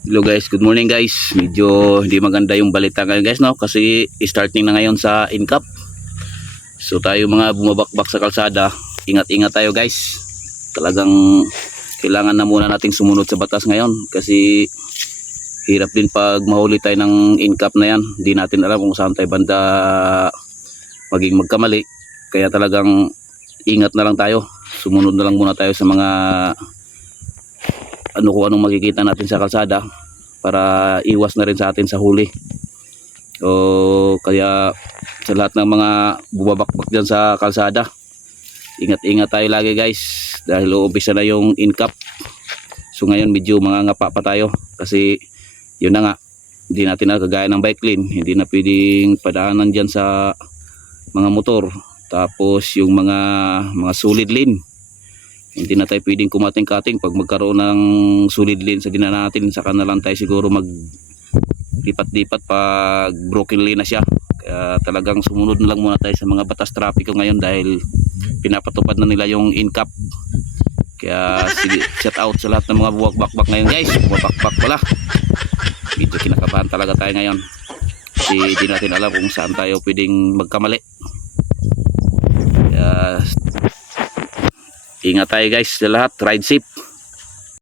Hello guys, good morning guys. Medyo hindi maganda yung balita ngayon guys, no? Kasi starting na ngayon sa incap. So tayo mga bumabakbak sa kalsada, ingat-ingat tayo guys. Talagang kailangan na muna nating sumunod sa batas ngayon kasi hirap din pag mahuli tayo ng incap na yan. Hindi natin alam kung saan tayo banda maging magkamali. Kaya talagang ingat na lang tayo. Sumunod na lang muna tayo sa mga kung anong makikita natin sa kalsada para iwas na rin sa atin sa huli. O kaya sa lahat ng mga bumabakbak dyan sa kalsada, ingat-ingat tayo lagi guys dahil uumpisa na yung incap. So ngayon medyo mga ngapa pa tayo kasi yun na nga, hindi natin na kagaya ng bike lane, hindi na pwedeng padaanan dyan sa mga motor. Tapos yung mga solid lane, hindi na tayo pwedeng kumating-kating. Pag magkaroon ng solid lane sa dinaanan natin, saka na lang tayo siguro maglipat-lipat pag broken lane na siya. Kaya talagang sumunod na lang muna tayo sa mga batas trapiko ngayon dahil pinapatupad na nila yung incap. Kaya sige, shout out sa lahat ng mga buwak-bakbak ngayon guys. Buwak-bakbak pala, medyo kinakabahan talaga tayo ngayon kasi hindi natin alam kung saan tayo pwedeng magkamali. Kaya ingat tayo guys sa lahat, ride safe.